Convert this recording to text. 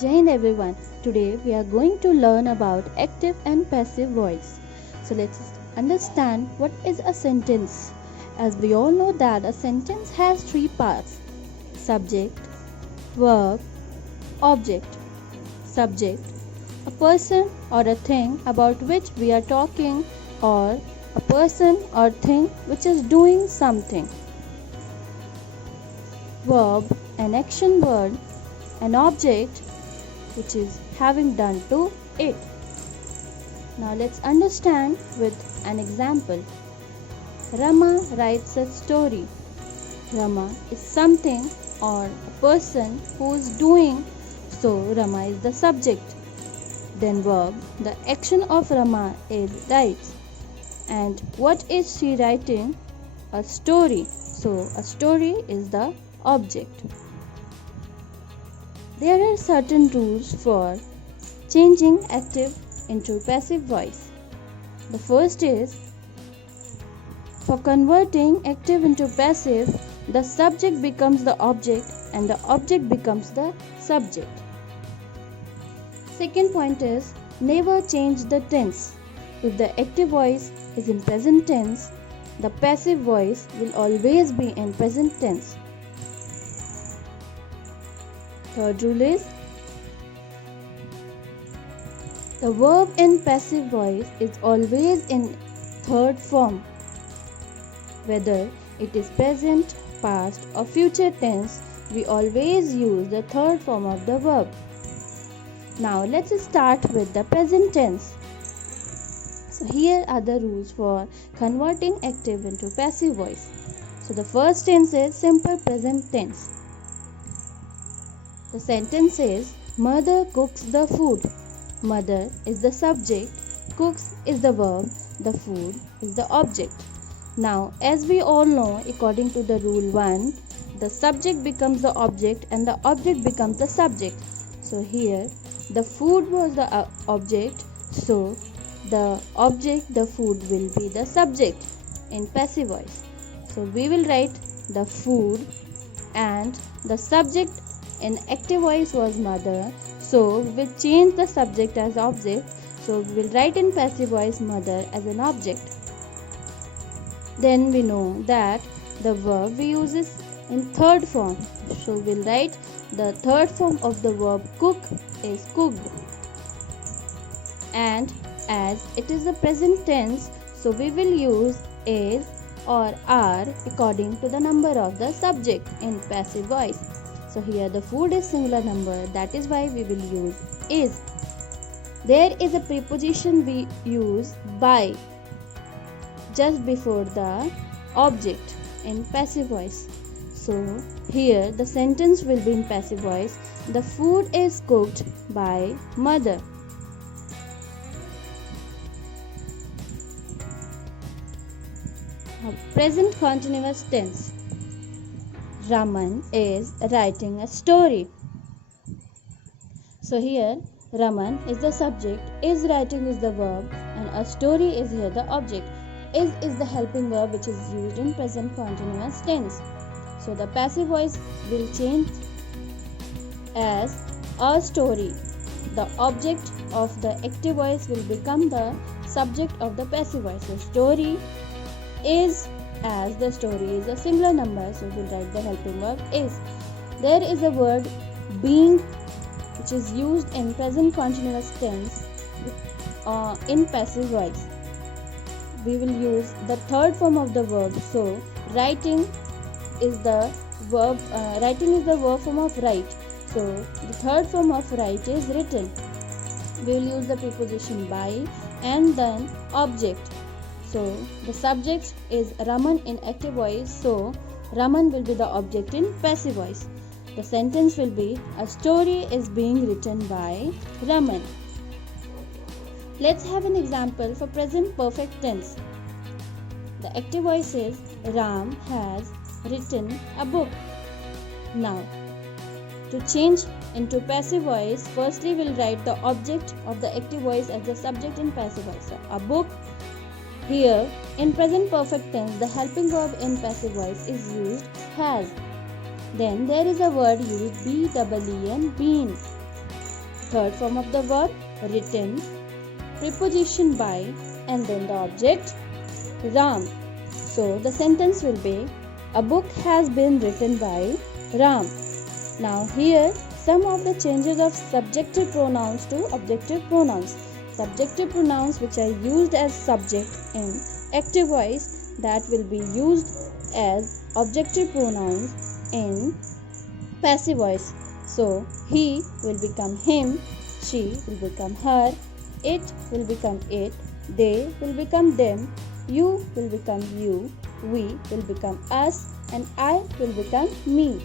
Jai Hind everyone. Today we are going to learn about active and passive voice. So let's understand what is a sentence. As we all know that a sentence has three parts: subject, verb, object. Subject, a person or a thing about which we are talking, or a person or thing which is doing something. Verb, an action word, an object which is having done to it. Now let's understand with an example. Rama writes a story. Rama is something or a person who is doing, so Rama is the subject. Then verb, the action of Rama is writes. And what is she writing? A story. So a story is the object. There are certain rules for changing active into passive voice. The first is, for converting active into passive, the subject becomes the object and the object becomes the subject. Second point is, never change the tense. If the active voice is in present tense, the passive voice will always be in present tense. Third rule is, the verb in passive voice is always in third form. Whether it is present, past, or future tense, we always use the third form of the verb. Now let's start with the present tense. So here are the rules for converting active into passive voice. So the first tense is simple present tense. The sentence is, Mother cooks the food. Mother is the subject, cooks is the verb, the food is the object. Now, as we all know, according to the rule 1, the subject becomes the object and the object becomes the subject. So here, the food was the object, so the object, the food, will be the subject in passive voice. So we will write the food, and the subject in active voice was mother, so we will change the subject as object, so we will write in passive voice mother as an object. Then we know that the verb we use is in third form, so we will write the third form of the verb cook is cooked. And as it is the present tense, so we will use is or are according to the number of the subject in passive voice. So here the food is singular number, that is why we will use is. There is a preposition we use by just before the object in passive voice. So here the sentence will be in passive voice. The food is cooked by mother. Present continuous tense. Raman is writing a story. So here Raman is the subject, is writing is the verb, and a story is here the object. Is the helping verb which is used in present continuous tense. So the passive voice will change as a story. The object of the active voice will become the subject of the passive voice. So story is, as the story is a singular number, so we'll write the helping verb is. There is a word being which is used in present continuous tense in passive voice. We will use the third form of the verb, so writing is the verb form of write, so the third form of write is written. We will use the preposition by and then object. So the subject is Raman in active voice, so Raman will be the object in passive voice. The sentence will be, a story is being written by Raman. Let's have an example for present perfect tense. The active voice is, Ram has written a book. Now, to change into passive voice, firstly we'll write the object of the active voice as the subject in passive voice. So, a book. Here, in present perfect tense, the helping verb in passive voice is used has. Then there is a word used, B-E-E-N, been. Third form of the verb, written, preposition by, and then the object, Ram. So the sentence will be, a book has been written by Ram. Now here some of the changes of subjective pronouns to objective pronouns. Subjective pronouns which are used as subject in active voice, that will be used as objective pronouns in passive voice. So he will become him, she will become her, it will become it, they will become them, you will become you, we will become us, and I will become me.